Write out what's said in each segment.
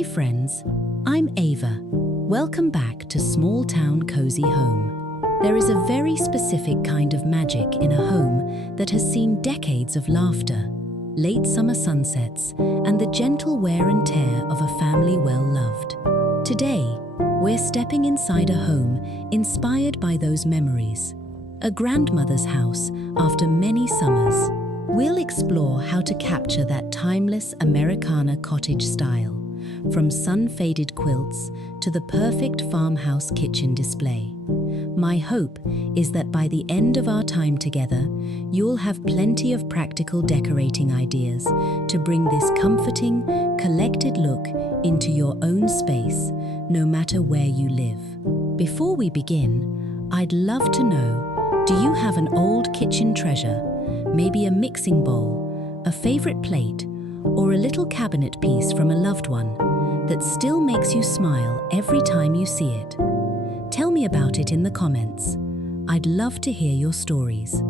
Hi friends, I'm Ava. Welcome back to Small Town Cozy Home. There is a very specific kind of magic in a home that has seen decades of laughter, late summer sunsets, and the gentle wear and tear of a family well loved. Today, we're stepping inside a home inspired by those memories, a grandmother's house after many summers. We'll explore how to capture that timeless Americana cottage style, from sun-faded quilts to the perfect farmhouse kitchen display. My hope is that by the end of our time together, you'll have plenty of practical decorating ideas to bring this comforting, collected look into your own space, no matter where you live. Before we begin, I'd love to know, do you have an old kitchen treasure, maybe a mixing bowl, a favorite plate, or a little cabinet piece from a loved one that still makes you smile every time you see it? Tell me about it in the comments. I'd love to hear your stories.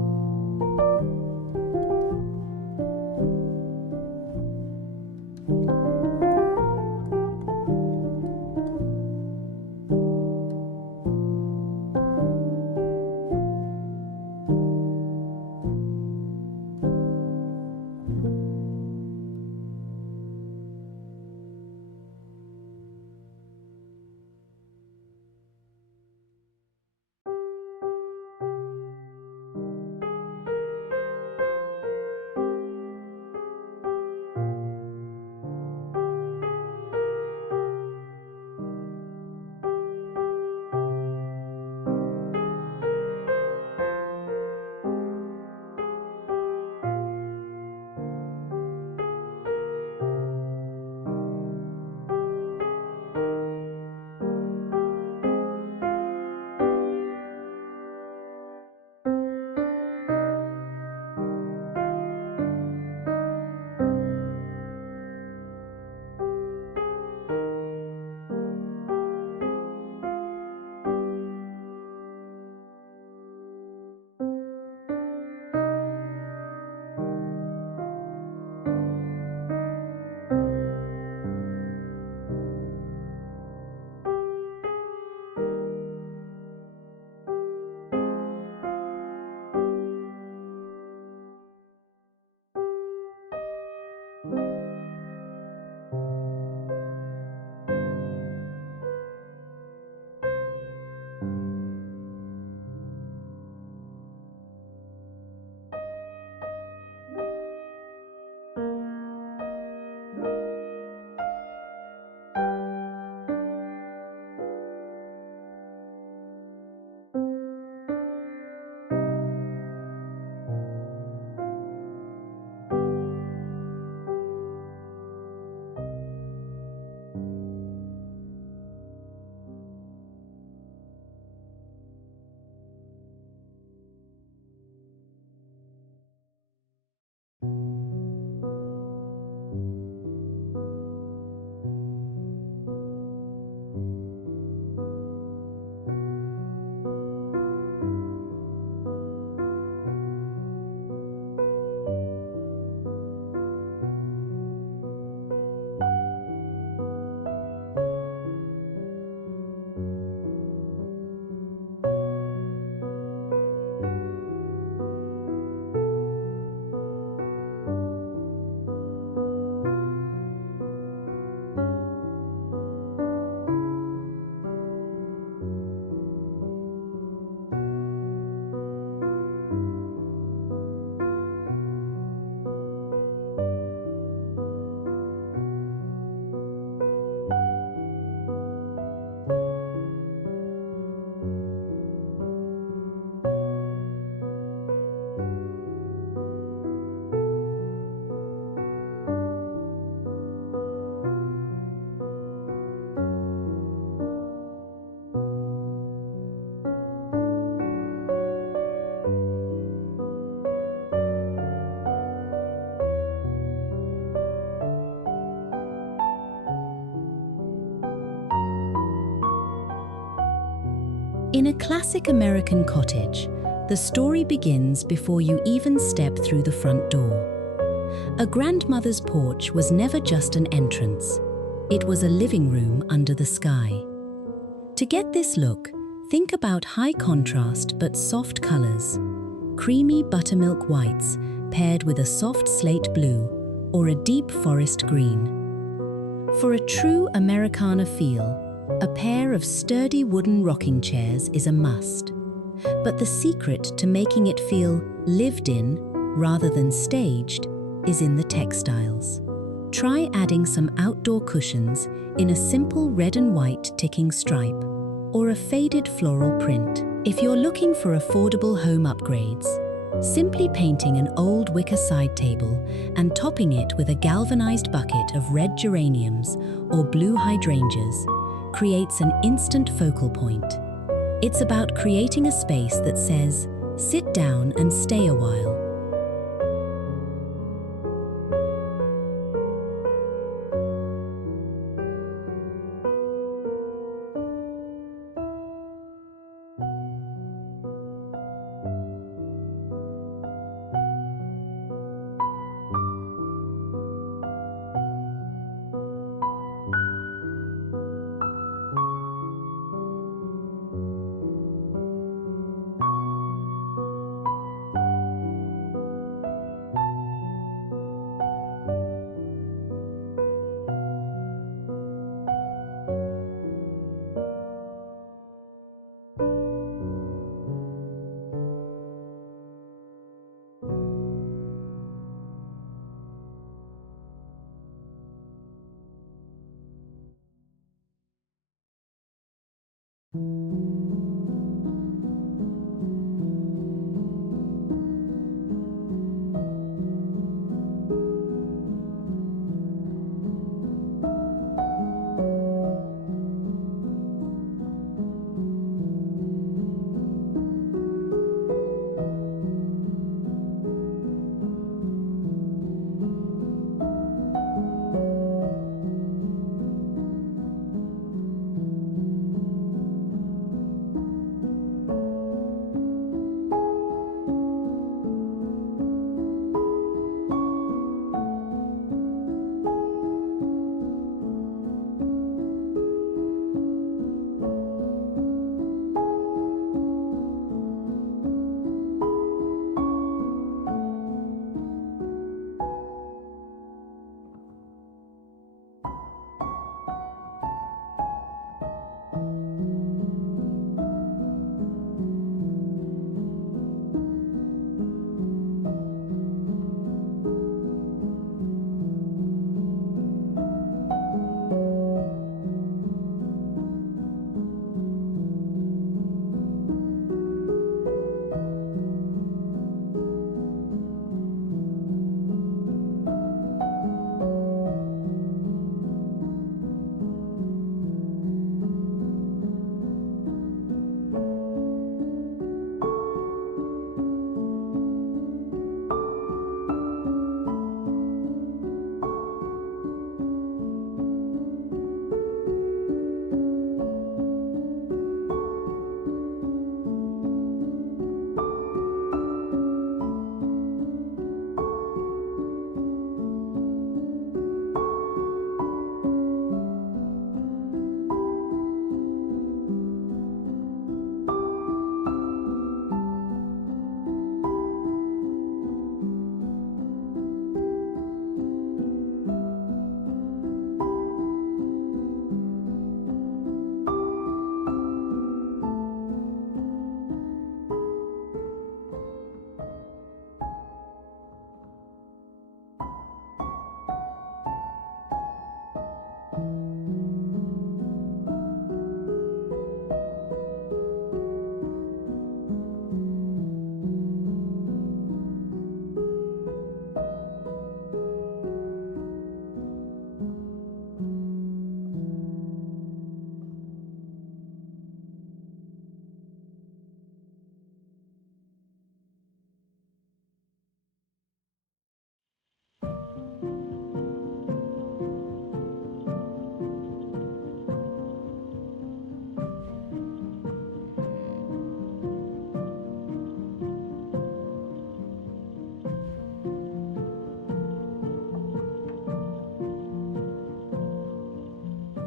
In a classic American cottage, the story begins before you even step through the front door. A grandmother's porch was never just an entrance. It was a living room under the sky. To get this look, think about high contrast but soft colors. Creamy buttermilk whites paired with a soft slate blue or a deep forest green. For a true Americana feel, a pair of sturdy wooden rocking chairs is a must. But the secret to making it feel lived in rather than staged is in the textiles. Try adding some outdoor cushions in a simple red and white ticking stripe or a faded floral print. If you're looking for affordable home upgrades, simply painting an old wicker side table and topping it with a galvanized bucket of red geraniums or blue hydrangeas creates an instant focal point. It's about creating a space that says, "Sit down and stay a while."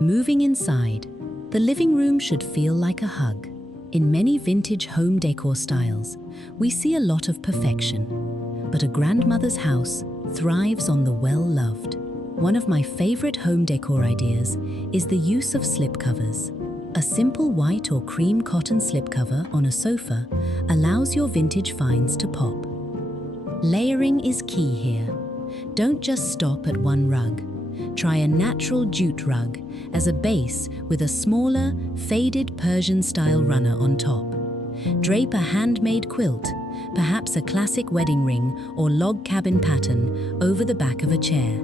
Moving inside, the living room should feel like a hug. In many vintage home decor styles, we see a lot of perfection, but a grandmother's house thrives on the well-loved. One of my favorite home decor ideas is the use of slipcovers. A simple white or cream cotton slipcover on a sofa allows your vintage finds to pop. Layering is key here. Don't just stop at one rug. Try a natural jute rug as a base with a smaller, faded Persian-style runner on top. Drape a handmade quilt, perhaps a classic wedding ring or log cabin pattern, over the back of a chair.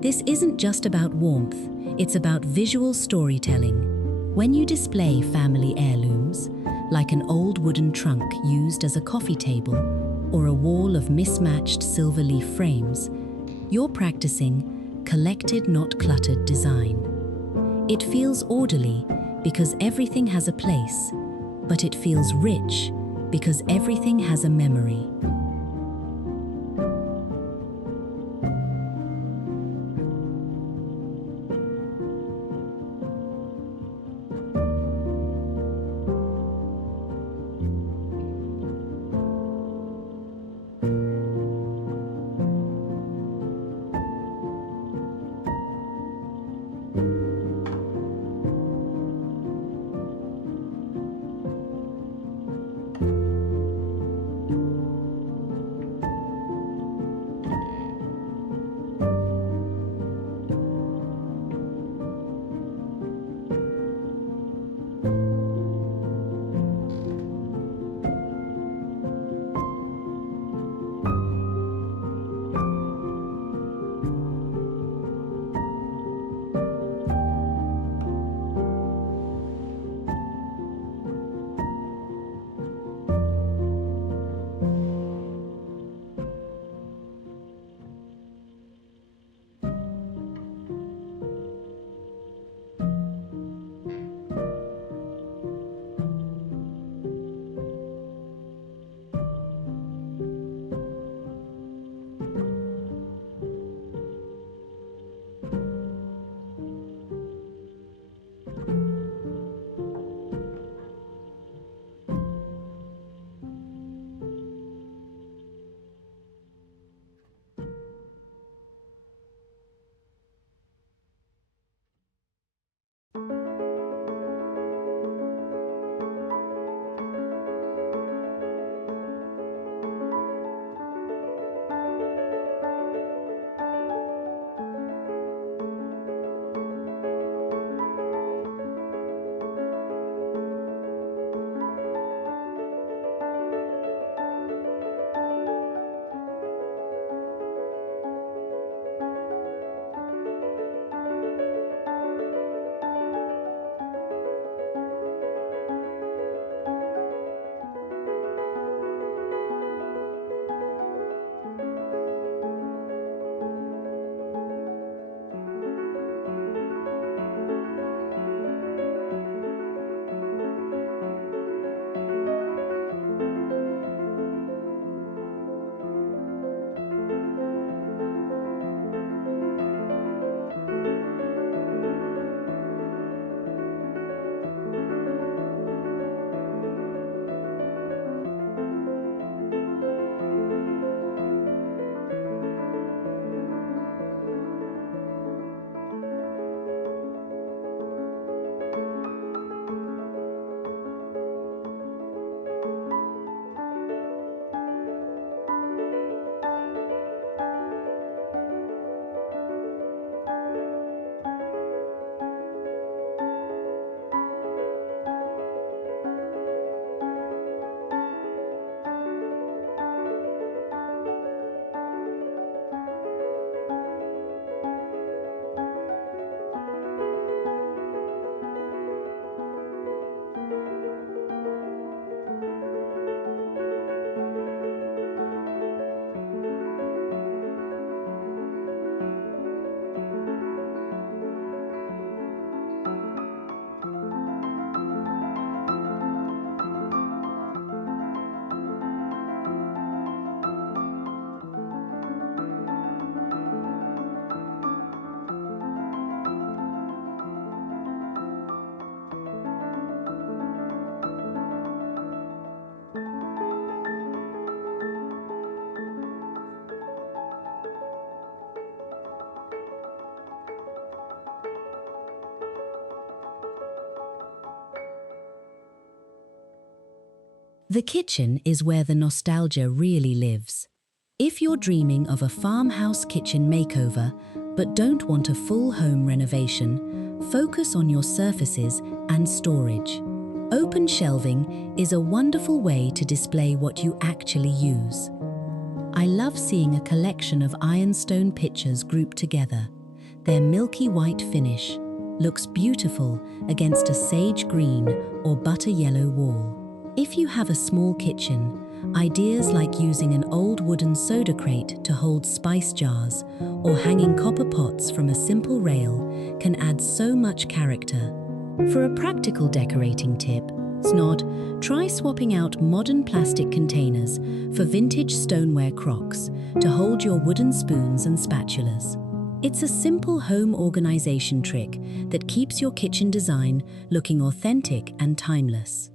This isn't just about warmth, it's about visual storytelling. When you display family heirlooms, like an old wooden trunk used as a coffee table or a wall of mismatched silver leaf frames, you're practicing collected, not cluttered design. It feels orderly because everything has a place, but it feels rich because everything has a memory. The kitchen is where the nostalgia really lives. If you're dreaming of a farmhouse kitchen makeover but don't want a full home renovation, focus on your surfaces and storage. Open shelving is a wonderful way to display what you actually use. I love seeing a collection of ironstone pitchers grouped together. Their milky white finish looks beautiful against a sage green or butter yellow wall. If you have a small kitchen, ideas like using an old wooden soda crate to hold spice jars or hanging copper pots from a simple rail can add so much character. For a practical decorating tip, Snod, try swapping out modern plastic containers for vintage stoneware crocks to hold your wooden spoons and spatulas. It's a simple home organization trick that keeps your kitchen design looking authentic and timeless.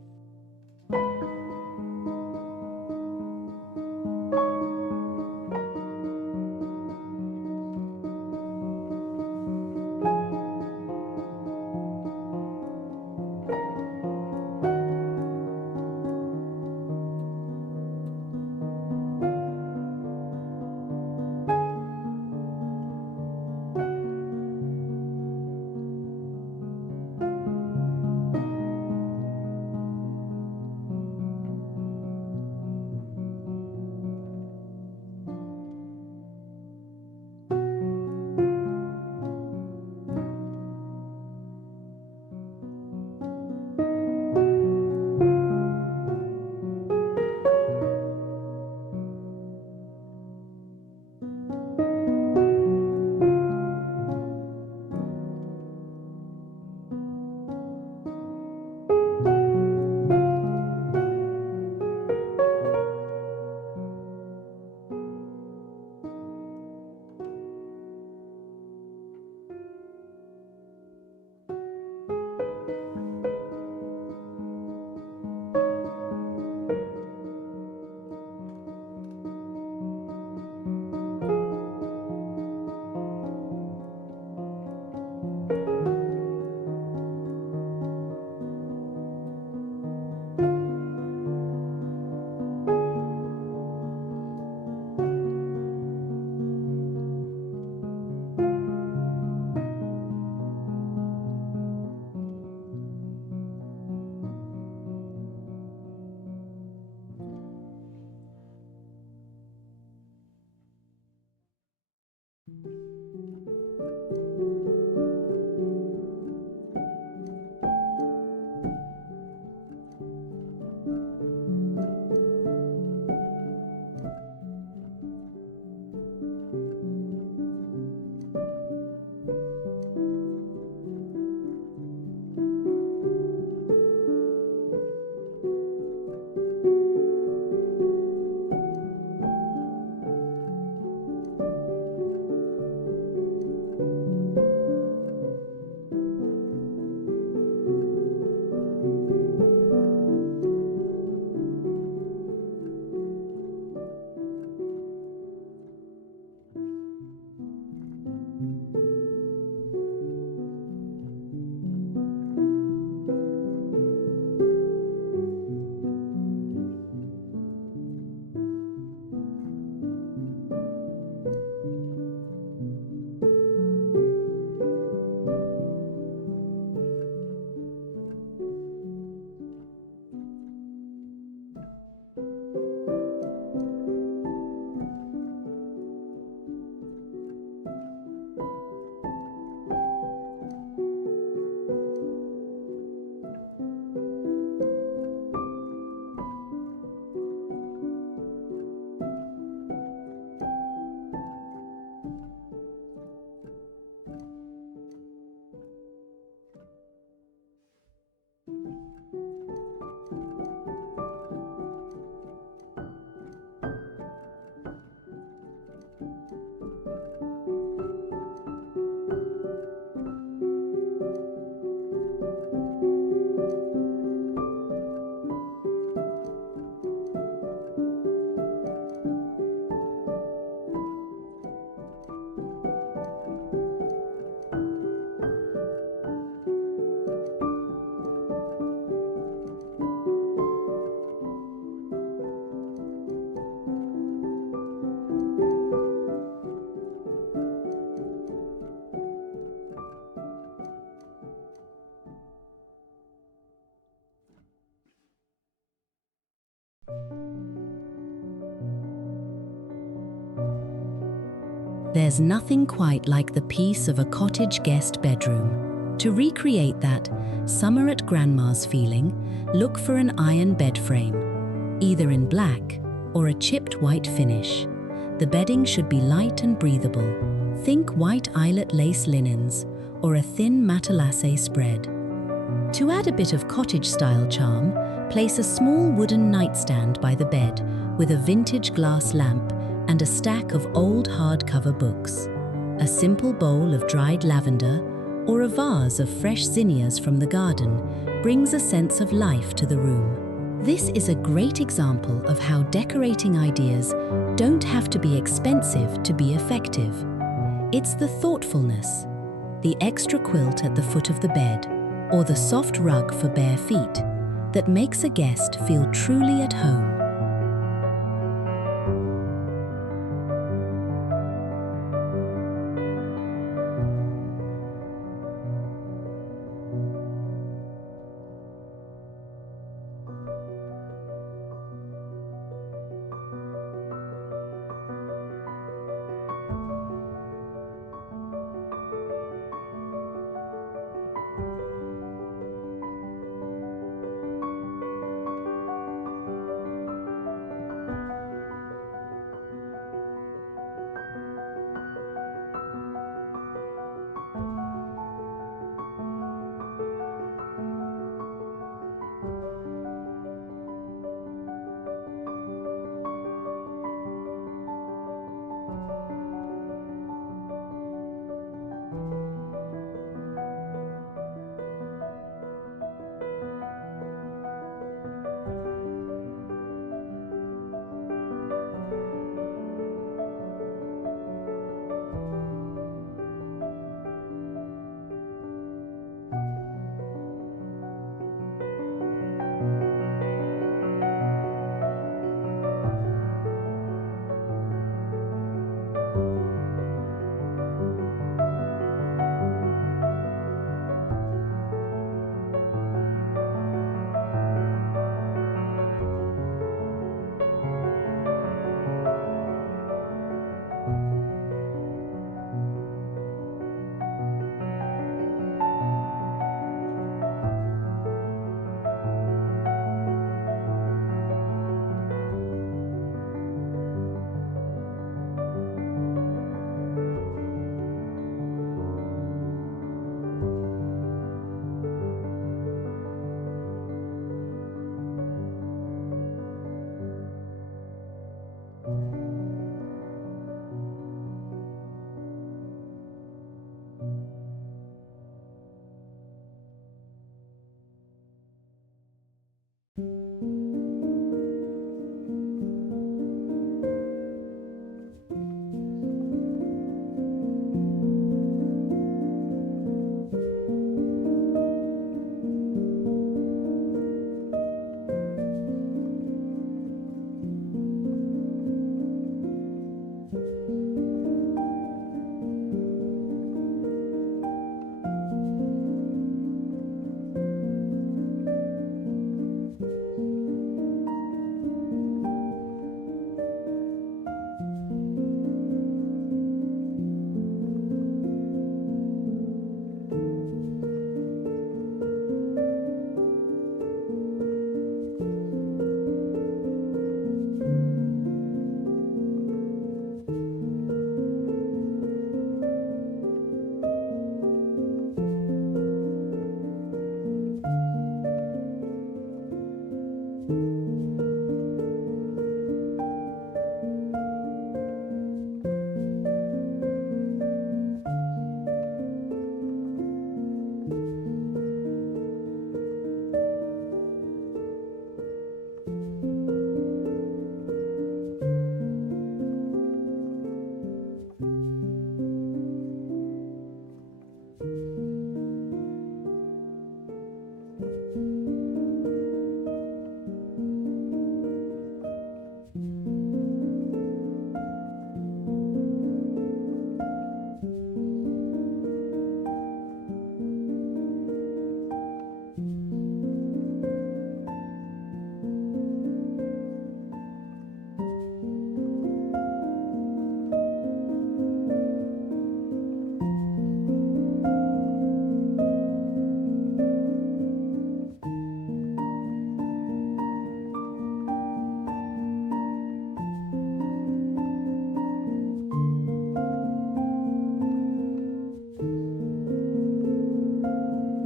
There's nothing quite like the peace of a cottage guest bedroom. To recreate that summer at grandma's feeling, look for an iron bed frame, either in black or a chipped white finish. The bedding should be light and breathable. Think white eyelet lace linens or a thin matelasse spread. To add a bit of cottage-style charm, place a small wooden nightstand by the bed with a vintage glass lamp and a stack of old hardcover books. A simple bowl of dried lavender or a vase of fresh zinnias from the garden brings a sense of life to the room. This is a great example of how decorating ideas don't have to be expensive to be effective. It's the thoughtfulness, the extra quilt at the foot of the bed, or the soft rug for bare feet that makes a guest feel truly at home.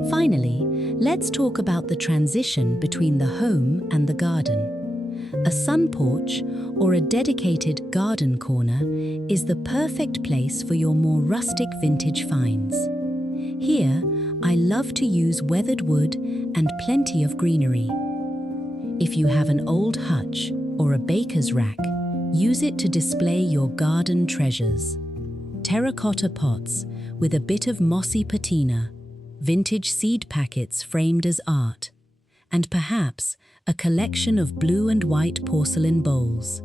Finally, let's talk about the transition between the home and the garden. A sun porch or a dedicated garden corner is the perfect place for your more rustic vintage finds. Here, I love to use weathered wood and plenty of greenery. If you have an old hutch or a baker's rack, use it to display your garden treasures. Terracotta pots with a bit of mossy patina, vintage seed packets framed as art, and perhaps a collection of blue and white porcelain bowls.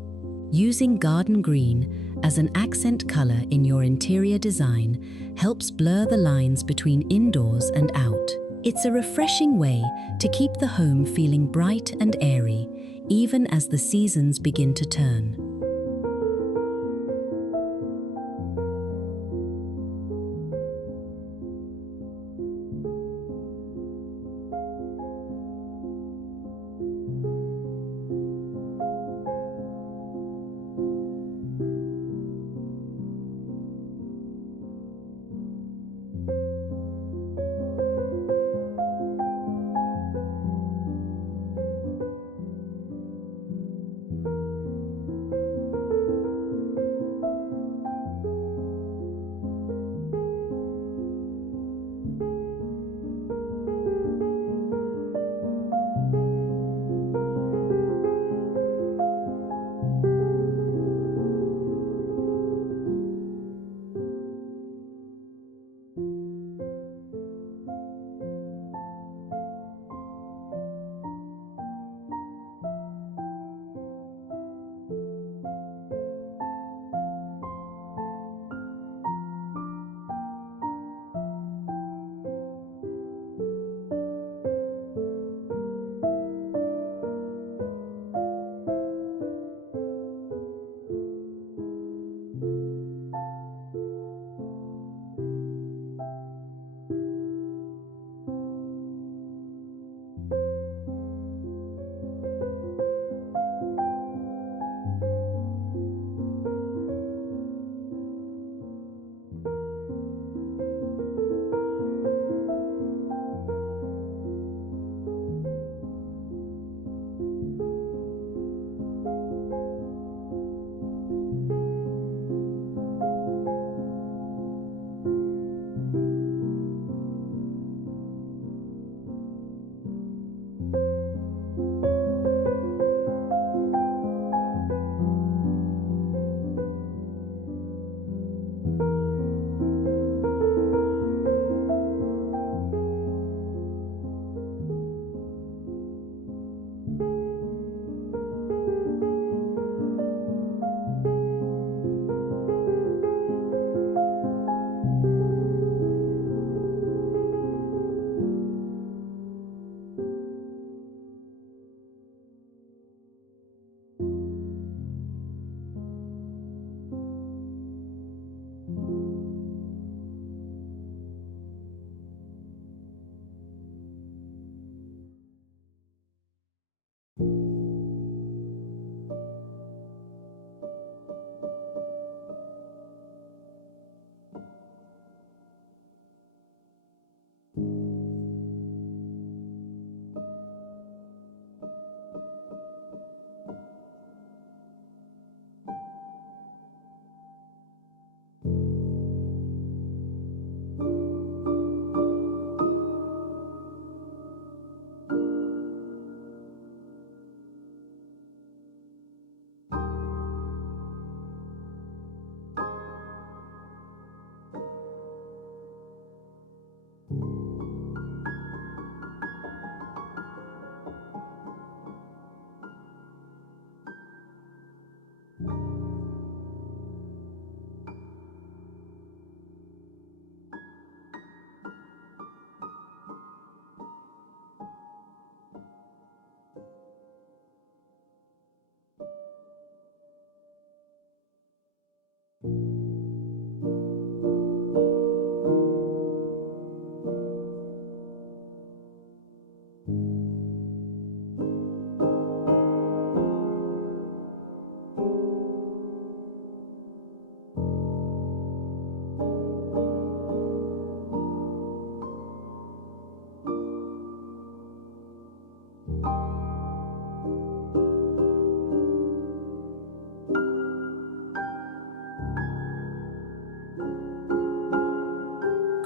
Using garden green as an accent color in your interior design helps blur the lines between indoors and out. It's a refreshing way to keep the home feeling bright and airy, even as the seasons begin to turn.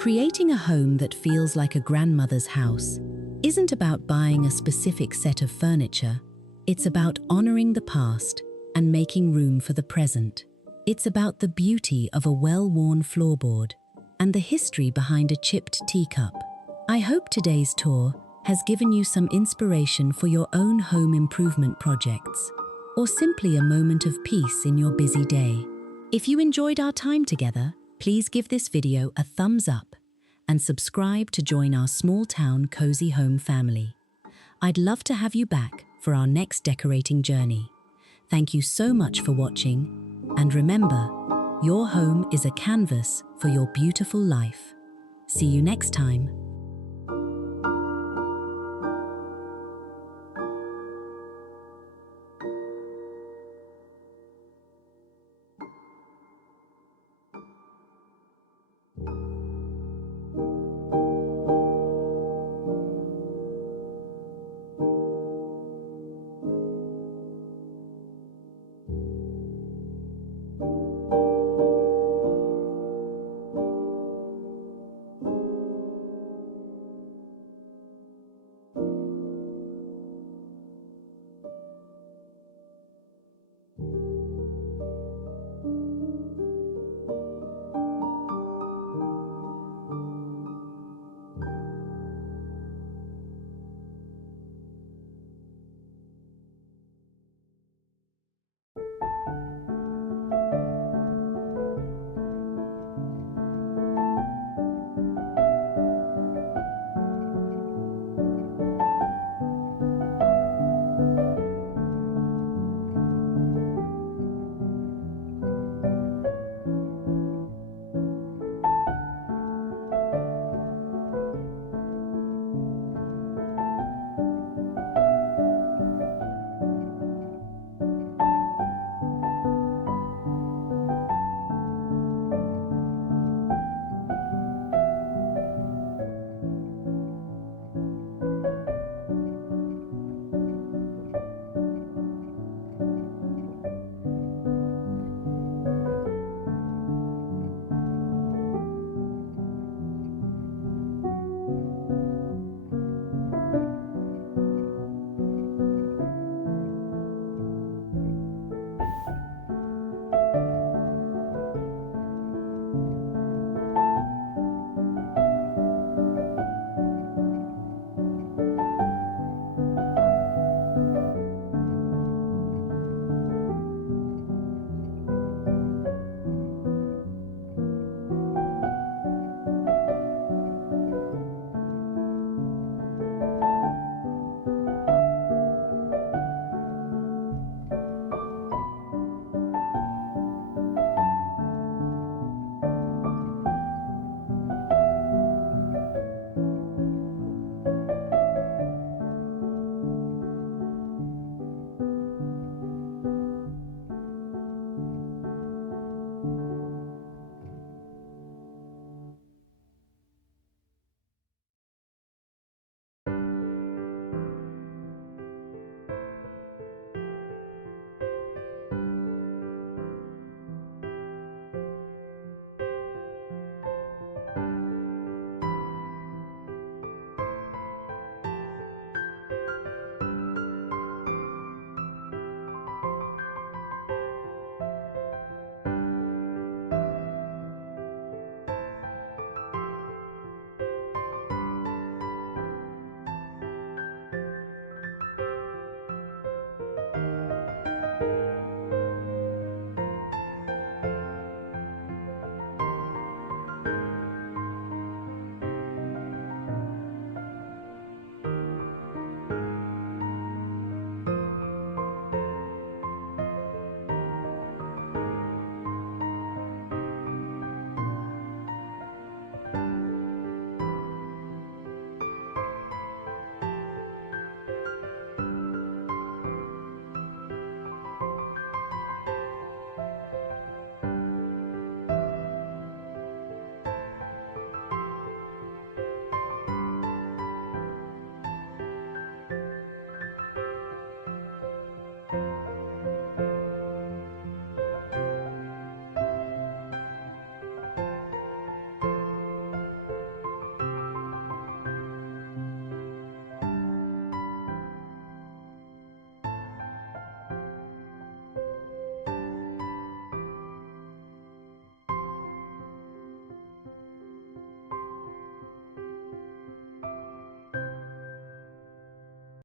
Creating a home that feels like a grandmother's house isn't about buying a specific set of furniture. It's about honoring the past and making room for the present. It's about the beauty of a well-worn floorboard and the history behind a chipped teacup. I hope today's tour has given you some inspiration for your own home improvement projects, or simply a moment of peace in your busy day. If you enjoyed our time together, please give this video a thumbs up and subscribe to join our small town cozy home family. I'd love to have you back for our next decorating journey. Thank you so much for watching, and remember, your home is a canvas for your beautiful life. See you next time.